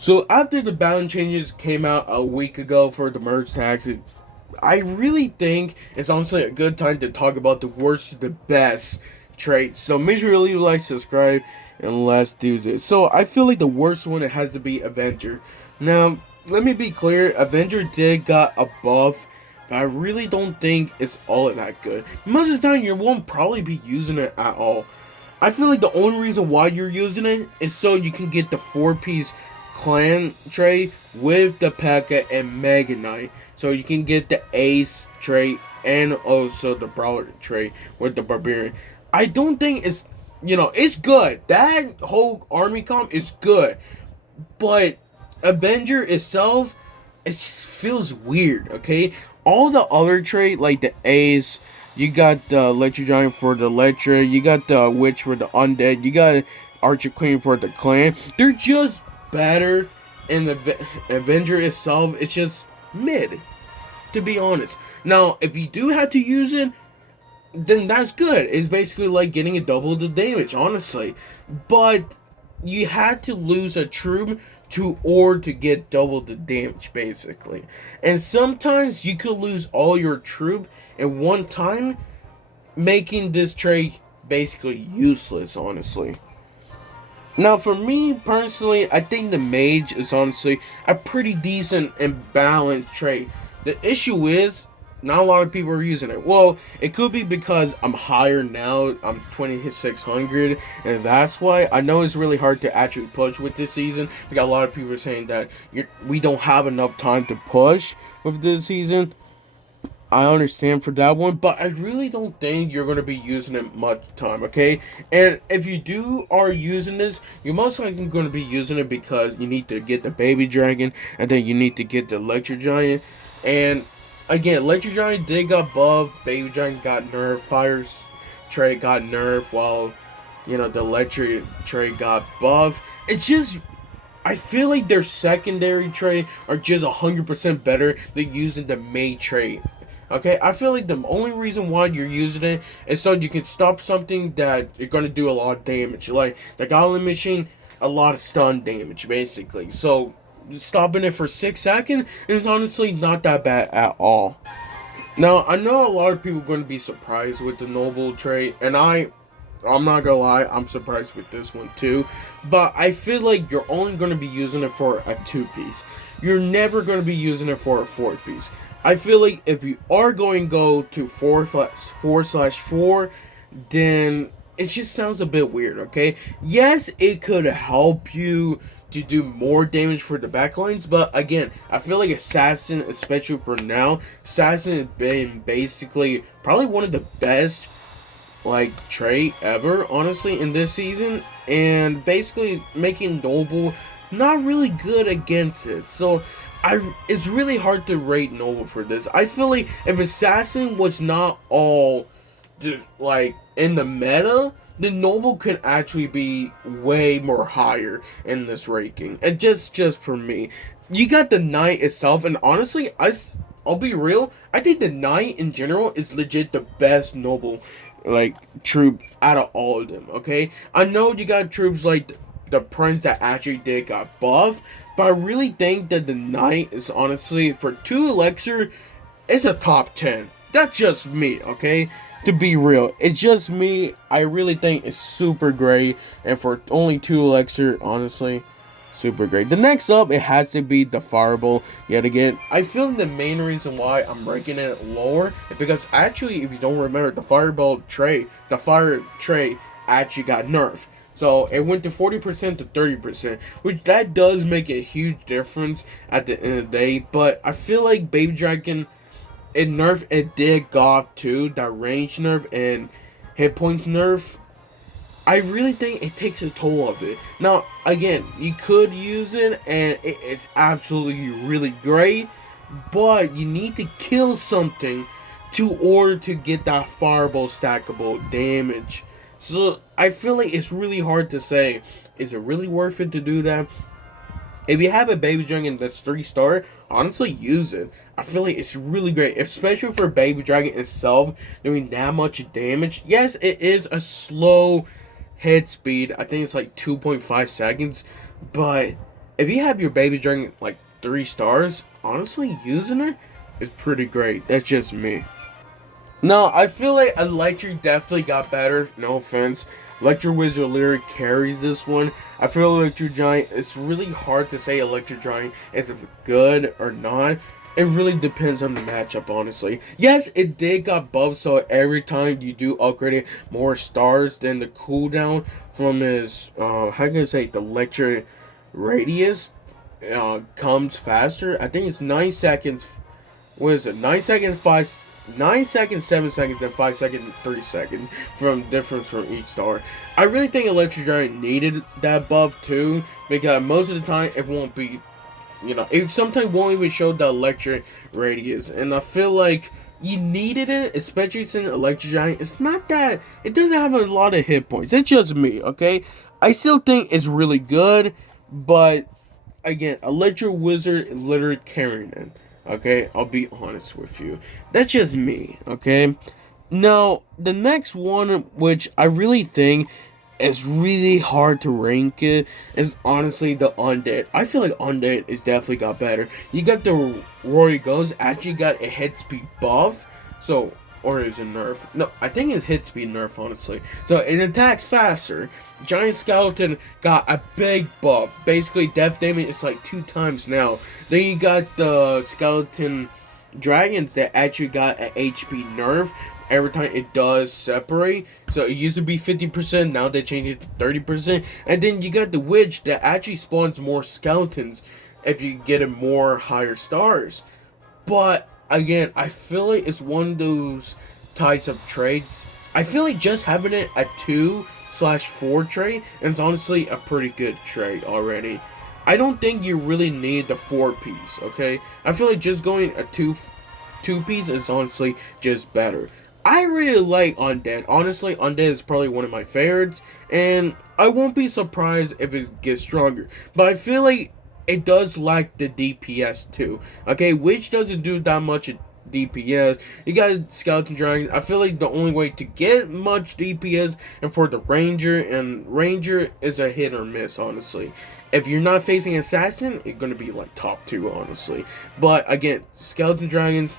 So after the balance changes came out a week ago for the merge tags, I really think it's honestly a good time to talk about the worst to the best traits. So make sure you leave a like, subscribe, and let's do this. So I feel like the worst one it has to be Avenger. Now let me be clear, Avenger did got a buff, but I really don't think it's all that good. Most of the time you won't probably be using it at all. I feel like the only reason why you're using it is so you can get the 4-piece clan tray with the P.E.K.K.A. and Mega Knight. So you can get the Ace tray and also the Brawler tray with the Barbarian. I don't think it's good. That whole army comp is good. But Avenger itself, it just feels weird, okay? All the other trait, like the Ace, you got the Electro Giant for the Electra, you got the Witch for the Undead, you got Archer Queen for the Clan. They're just better, and the Avenger itself, it's just mid, to be honest. Now, if you do have to use it, then that's good. It's basically like getting a double the damage, honestly. But you had to lose a troop to get double the damage, basically. And sometimes you could lose all your troop at one time, making this trade basically useless, honestly. Now, for me personally, I think the mage is honestly a pretty decent and balanced trade. The issue is, not a lot of people are using it. Well, it could be because I'm higher now. I'm 2600, and that's why. I know it's really hard to actually push with this season because a lot of people are saying that we don't have enough time to push with this season. I understand for that one, but I really don't think you're going to be using it much time, okay? And if you are using this, you're most likely going to be using it because you need to get the baby dragon, and then you need to get the electric giant. And again, electric giant did got buffed, baby dragon got nerfed, fires trade got nerfed, while the electric trade got buffed. It's just, I feel like their secondary trade are just 100% better than using the main trade. Okay, I feel like the only reason why you're using it is so you can stop something that you're gonna do a lot of damage. Like the Goblin Machine, a lot of stun damage, basically. So stopping it for 6 seconds is honestly not that bad at all. Now I know a lot of people are gonna be surprised with the Noble trait, and I'm not gonna lie, I'm surprised with this one too. But I feel like you're only gonna be using it for a 2-piece. You're never gonna be using it for a 4-piece. I feel like if you are going to go to 4/4, then it just sounds a bit weird, okay? Yes, it could help you to do more damage for the backlines, but again, I feel like Assassin, especially for now, Assassin has been basically probably one of the best trait ever, honestly, in this season, and basically making Noble not really good against it. So it's really hard to rate Noble for this. I feel like if Assassin was not all just in the meta, then Noble could actually be way more higher in this ranking. And just for me, you got the Knight itself, and honestly, I'll be real. I think the Knight in general is legit the best Noble troop out of all of them. Okay, I know you got troops like the Prince that actually did got buffed, but I really think that the Knight is honestly, for 2 elixir, it's a top 10. That's just me, okay? To be real, it's just me. I really think it's super great, and for only 2 elixir, honestly, super great. The next up, it has to be the Fireball. Yet again, I feel the main reason why I'm ranking it lower is because actually, if you don't remember, the Fireball tray, the Fire tray actually got nerfed. So it went to 40% to 30%, which that does make a huge difference at the end of the day. But I feel like Baby Dragon, it did Goth too, that range nerf and hit points nerf. I really think it takes a toll of it. Now, again, you could use it, and it is absolutely really great, but you need to kill something to get that Fireball stackable damage. So I feel like it's really hard to say, is it really worth it to do that? If you have a Baby Dragon that's 3-star, honestly use it. I feel like it's really great, especially for Baby Dragon itself doing that much damage. Yes, it is a slow hit speed. I think it's like 2.5 seconds, but if you have your baby dragon like 3 stars, honestly, using it is pretty great. That's just me. No, I feel like Electric definitely got better. No offense. Electro Wizard literally carries this one. I feel Electric Giant, it's really hard to say Electric Giant is good or not. It really depends on the matchup, honestly. Yes, it did got buffed, so every time you do upgrade it more stars, then the cooldown from his, how can I say, the Electric Radius comes faster. I think it's 9 seconds. What is it? 9 seconds, 9 seconds, 7 seconds, then 5 seconds, 3 seconds from difference from each star. I really think Electric Giant needed that buff too, because most of the time it won't be, it sometimes won't even show the electric radius, and I feel like you needed it, especially since Electric Giant, it's not that, it doesn't have a lot of hit points. It's just me, okay? I still think it's really good, but again, Electro Wizard is literally carrying it. Okay, I'll be honest with you. That's just me, okay? Now, the next one, which I really think is really hard to rank it, is honestly the Undead. I feel like Undead is definitely got better. You got the Rory Ghost, actually got a hit speed buff, so, or is it nerf? No, I think it's hit speed nerf, honestly. So it attacks faster. Giant Skeleton got a big buff. Basically, death damage is like 2 times now. Then you got the Skeleton Dragons that actually got an HP nerf every time it does separate. So it used to be 50%, now they changed it to 30%. And then you got the Witch that actually spawns more skeletons if you get it more higher stars. But again, I feel like it's one of those types of trades. I feel like just having it a 2/4 trade is honestly a pretty good trade already. I don't think you really need the 4 piece, okay? I feel like just going a two piece is honestly just better. I really like Undead. Honestly, Undead is probably one of my favorites, and I won't be surprised if it gets stronger. But I feel like it does lack the DPS too. Okay, which doesn't do that much DPS. You got Skeleton Dragons. I feel like the only way to get much DPS and for the Ranger, and Ranger is a hit or miss, honestly. If you're not facing Assassin, it's gonna be like top 2, honestly. But again, Skeleton Dragons,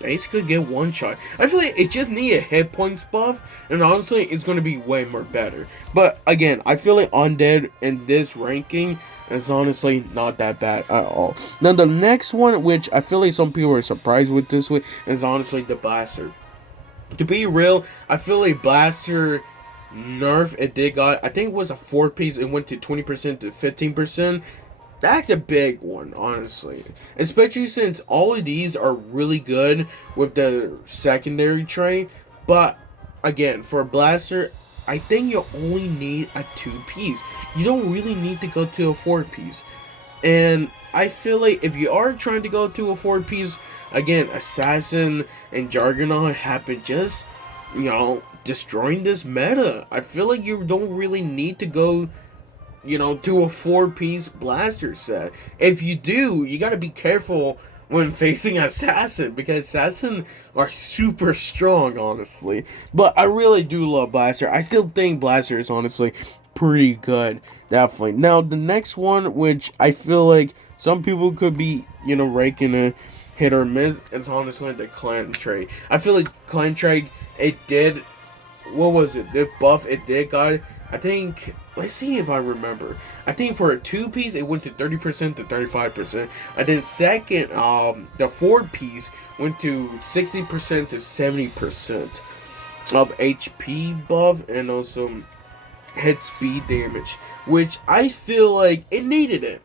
basically get one shot. I feel like it just need a hit points buff, and honestly, it's going to be way more better. But again, I feel like Undead in this ranking is honestly not that bad at all. Now, the next one, which I feel like some people are surprised with this one, is honestly the Blaster. To be real, I feel like Blaster nerf it did got, I think it was a 4 piece, it went to 20% to 15%. That's a big one, honestly. Especially since all of these are really good with the secondary trait. But, again, for a Blaster, I think you only need a 2 piece. You don't really need to go to a 4 piece. And I feel like if you are trying to go to a 4 piece, again, Assassin and Jargonaut have been just, destroying this meta. I feel like you don't really need to go to a 4 piece blaster set. If you do, you gotta be careful when facing Assassin, because Assassin are super strong, honestly. But I really do love Blaster. I still think Blaster is honestly pretty good, definitely. Now, the next one, which I feel like some people could be, raking a hit or miss, is honestly the Clan Trade. I feel like Clan Trade, it did, what was it? The buff it did got, I think, let's see if I remember. I think for a 2 piece, it went to 30% to 35%. And then second, the 4 piece went to 60% to 70% of HP buff and also hit speed damage, which I feel like it needed it.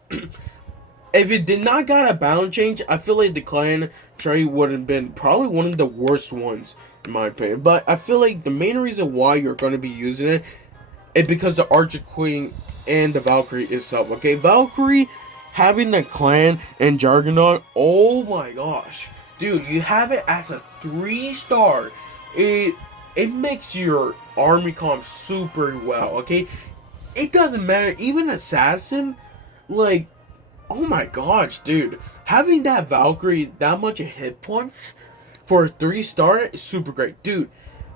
If it did not got a balance change, I feel like the Clan trade would have been probably one of the worst ones, in my opinion. But I feel like the main reason why you're going to be using it is because the Archer Queen and the Valkyrie itself. Okay, Valkyrie having the Clan and Jargonaut, oh my gosh. Dude, you have it as a 3-star. It makes your army comp super well, okay? It doesn't matter. Even Assassin, like, oh my gosh, dude. Having that Valkyrie, that much hit points for a 3-star is super great. Dude,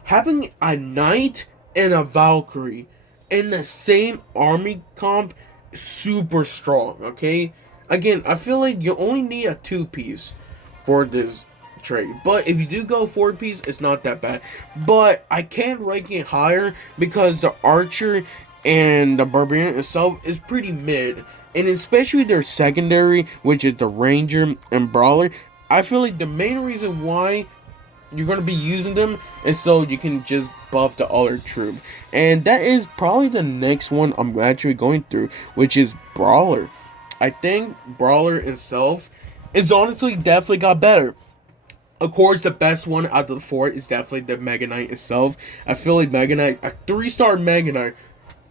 having a Knight and a Valkyrie in the same army comp super strong, okay? Again, I feel like you only need a 2-piece for this trade. But if you do go 4-piece, it's not that bad. But I can't rank it higher because the Archer and the Barbarian itself is pretty mid. And especially their secondary, which is the Ranger and Brawler. I feel like the main reason why you're going to be using them is so you can just buff the other troop. And that is probably the next one I'm actually going through, which is Brawler. I think Brawler itself is honestly definitely got better. Of course, the best one out of the four is definitely the Mega Knight itself. I feel like Mega Knight, a 3-star Mega Knight.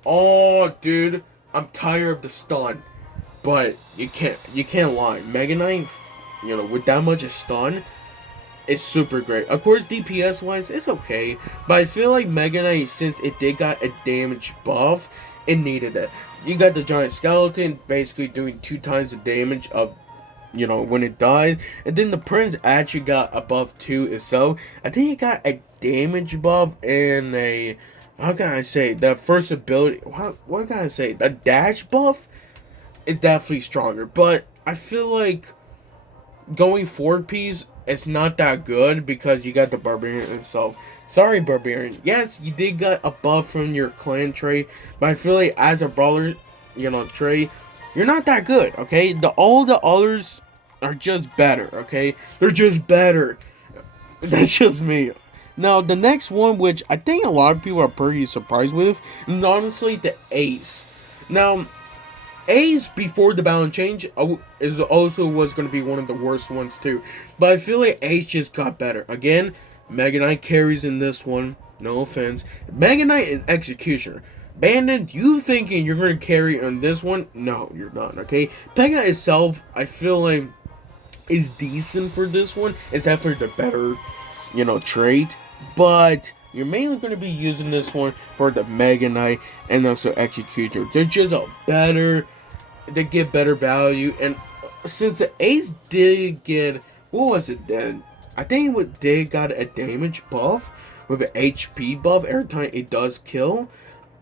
Oh, dude, I'm tired of the stun, but you can't lie. Mega Knight, with that much of stun, it's super great. Of course, DPS wise, it's okay, but I feel like Mega Knight, since it did got a damage buff, it needed it. You got the giant skeleton basically doing 2 times the damage of when it dies. And then the Prince actually got a buff too itself. I think it got a damage buff and a, how can I say, the first ability, what can I say, the dash buff is definitely stronger. But I feel like going 4-piece, it's not that good because you got the Barbarian itself. Sorry, Barbarian. Yes, you did get a buff from your clan trait, but I feel like as a brawler, trait, you're not that good, okay? All the others are just better, okay? They're just better. That's just me. Now, the next one, which I think a lot of people are pretty surprised with, is honestly the Ace. Now, Ace before the balance change is also was going to be one of the worst ones too. But I feel like Ace just got better. Again, Mega Knight carries in this one. No offense. Mega Knight is Executioner. Bandit, you thinking you're going to carry on this one? No, you're not, okay? Pega itself, I feel like, is decent for this one. It's definitely the better, trait. But you're mainly going to be using this one for the Mega Knight and also Executioner. They're just a better, they get better value. And since the Ace did get, what was it then? I think they got a damage buff with an HP buff every time it does kill.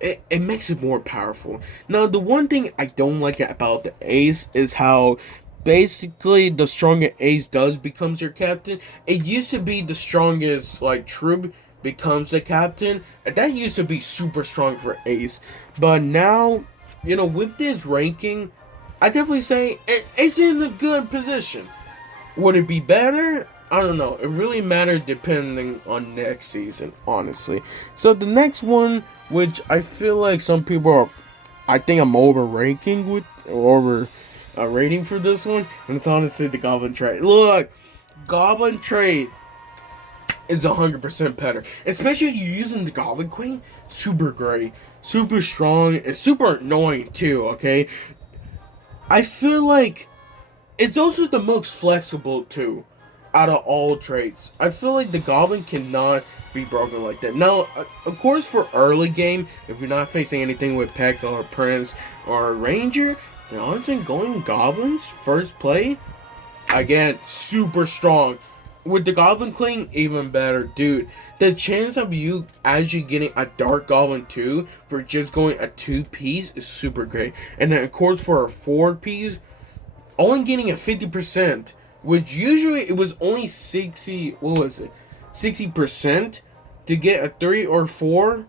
It makes it more powerful. Now, the one thing I don't like about the Ace is how basically the stronger Ace does becomes your captain. It used to be the strongest troop becomes the captain. That used to be super strong for Ace. But now, with this ranking, I definitely say it's in a good position. Would it be better? I don't know. It really matters depending on next season, honestly. So the next one, which I feel like some people are, I think I'm rating for this one, and it's honestly the Goblin Trade. Look, Goblin Trade is 100% better, especially if you're using the Goblin Queen. Super great, super strong, and super annoying too. Okay, I feel like it's also the most flexible too out of all traits. I feel like the Goblin cannot be broken like that. Now, of course, for early game, if you're not facing anything with P.E.K.K.A. or Prince or Ranger, then honestly going Goblins first play, again, super strong. With the Goblin Queen, even better. Dude, the chance of you actually getting a Dark Goblin 2 for just going a 2-piece is super great. And then, of course, for a 4-piece, only getting a 50%, which usually it was only 60% to get a 3 or 4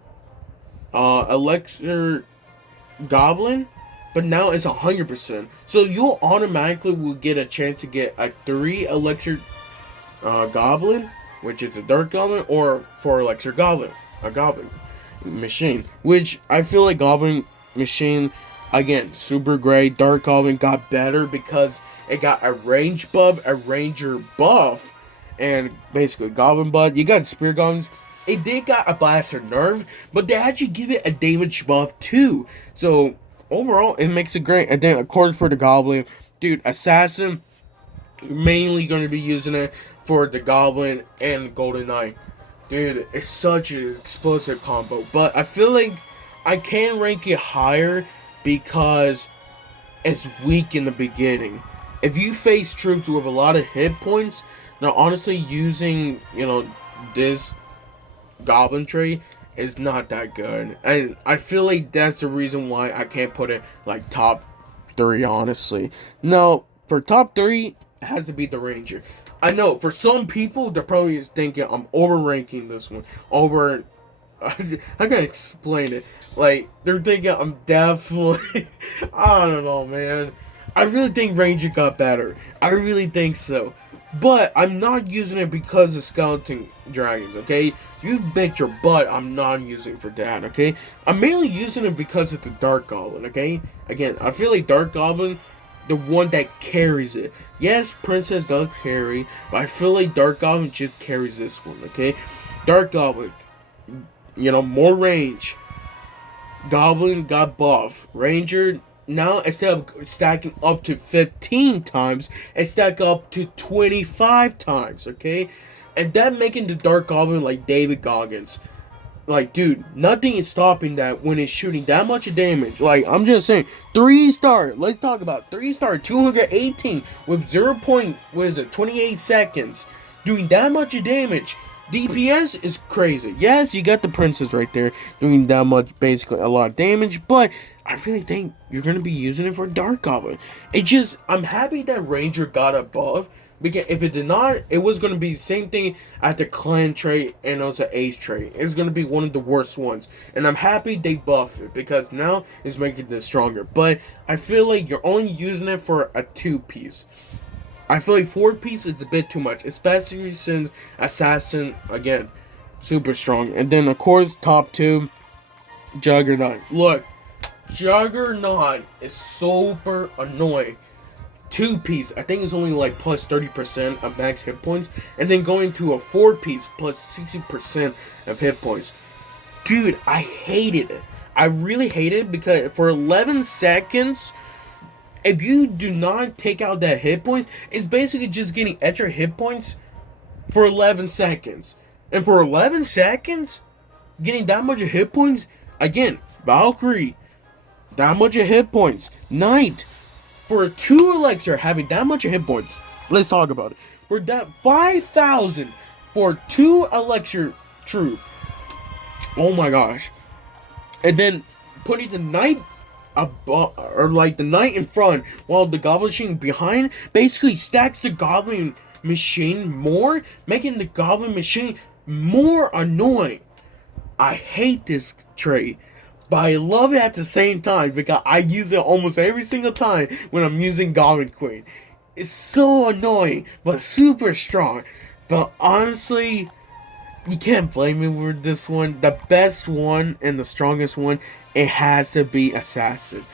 Elixir Goblin, but now it's 100%. So you'll automatically will get a chance to get a 3 Elixir Goblin, which is a Dark Goblin, or 4 Elixir Goblin, a Goblin Machine, which I feel like Goblin Machine, again, super great. Dark Goblin got better because it got a range buff, a ranger buff, and basically Goblin buff. You got Spear Goblins. It did got a blaster nerf, but they actually give it a damage buff too. So overall, it makes it great. And then of course for the Goblin, dude, Assassin, mainly going to be using it for the Goblin and Golden Knight. Dude, it's such an explosive combo. But I feel like I can rank it higher because it's weak in the beginning. If you face troops with a lot of hit points, now honestly using, this Goblin trait is not that good. And I feel like that's the reason why I can't put it like top 3, honestly. No, for top 3, it has to be the Ranger. I know for some people they're probably thinking I'm overranking this one. Over I gotta explain it. Like, they're thinking I'm definitely I don't know, man. I really think Ranger got better. I really think so. But I'm not using it because of Skeleton Dragons, okay? You bet your butt I'm not using it for that, okay? I'm mainly using it because of the Dark Goblin, okay? Again, I feel like Dark Goblin, the one that carries it. Yes, Princess does carry, but I feel like Dark Goblin just carries this one, okay? Dark Goblin, more range. Goblin got buff. Ranger, now instead of stacking up to 15 times, it stack up to 25 times, okay? And that making the Dark Goblin like David Goggins. Like, dude, nothing is stopping that when it's shooting that much damage. Like, I'm just saying, 3-star, let's talk about 3-star, 218 with 28 seconds, doing that much damage. DPS is crazy. Yes, you got the princess right there doing that much, basically a lot of damage, but I really think you're going to be using it for Dark Goblin. I'm happy that Ranger got a buff, because if it did not, it was going to be the same thing at the clan trait and also ace trait. It's going to be one of the worst ones. And I'm happy they buffed it, because now it's making this stronger. But I feel like you're only using it for a 2-piece. I feel like 4-piece is a bit too much, especially since Assassin, again, super strong. And then, of course, top 2, Juggernaut. Look, Juggernaut is super annoying. 2-piece, I think it's only like plus 30% of max hit points, and then going to a 4-piece plus 60% of hit points. Dude, I hated it. I really hate it, because for 11 seconds, if you do not take out that hit points, it's basically just getting extra hit points for 11 seconds. And for 11 seconds, getting that much of hit points, again, Valkyrie, that much of hit points. Knight, for a 2 elixir having that much of hit points, let's talk about it. For that 5,000 for 2 elixir troop. Oh my gosh. And then putting the Knight the Knight in front while the Goblin Machine behind basically stacks the Goblin Machine more, making the Goblin Machine more annoying. I hate this trait, but I love it at the same time, because I use it almost every single time when I'm using Goblin Queen. It's so annoying, but super strong. But honestly, you can't blame me for this one. The best one and the strongest one, it has to be Assassin.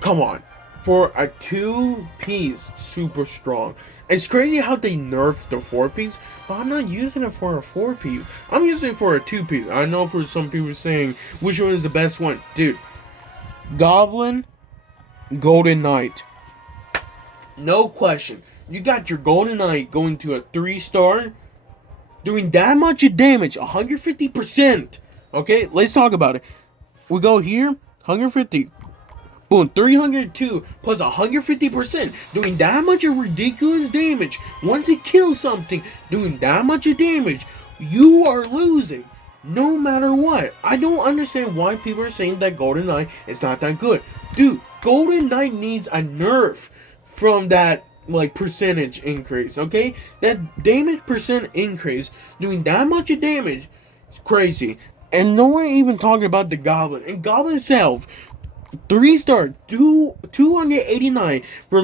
Come on. For a 2-piece, super strong. It's crazy how they nerfed the 4-piece, but I'm not using it for a 4-piece. I'm using it for a 2-piece. I know for some people saying, which one is the best one? Dude, Goblin, Golden Knight. No question. You got your Golden Knight going to a 3-star, doing that much of damage, 150%. Okay, let's talk about it. We go here, 150. Boom, 302 plus 150%, doing that much of ridiculous damage. Once it kills something, doing that much of damage, you are losing. No matter what. I don't understand why people are saying that Golden Knight is not that good. Dude, Golden Knight needs a nerf from that percentage increase, okay? That damage percent increase, doing that much of damage, is crazy. And no one even talking about the Goblin. And Goblin itself, 3-star, 289 for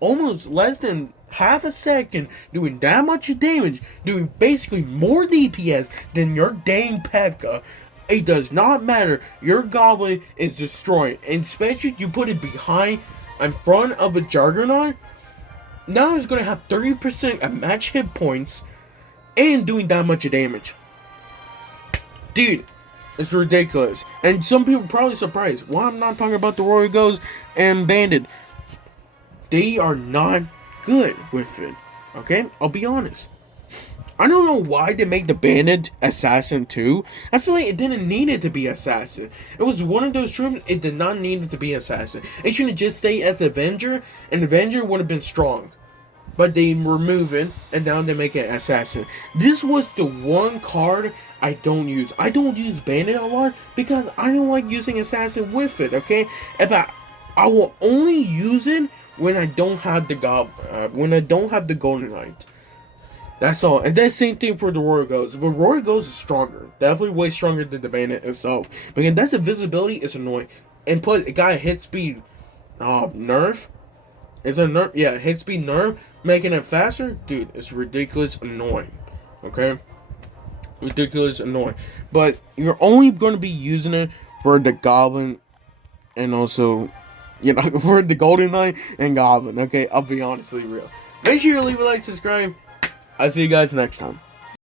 almost less than half a second, doing that much of damage, doing basically more DPS than your dang P.E.K.K.A. It does not matter. Your Goblin is destroying. And especially if you put it in front of a Juggernaut, now it's going to have 30% of match hit points and doing that much of damage. Dude, it's ridiculous. And some people are probably surprised why I'm not talking about the Royal Ghost and Bandit. They are not good with it. Okay? I'll be honest. I don't know why they make the Bandit Assassin too. I feel like it didn't need it to be Assassin. It was one of those troops, it did not need it to be Assassin. It should have just stayed as Avenger, and Avenger would have been strong. But they remove it, and now they make it Assassin. This was the one card I don't use. I don't use Bandit a lot because I don't like using Assassin with it. Okay, but I will only use it when I don't have the when I don't have the Golden Knight. That's all. And that same thing for the Royal Ghost. But Royal Ghost is stronger. Definitely way stronger than the Bandit itself. But again, that's invisibility is annoying. And plus, it got a hit speed nerf. Is a nerf? Yeah, hit speed nerf. Making it faster? Dude, it's ridiculous annoying. Okay? Ridiculous annoying. But you're only going to be using it for the Goblin and also, for the Golden Knight and Goblin. Okay? I'll be honestly real. Make sure you leave a like, subscribe. I'll see you guys next time.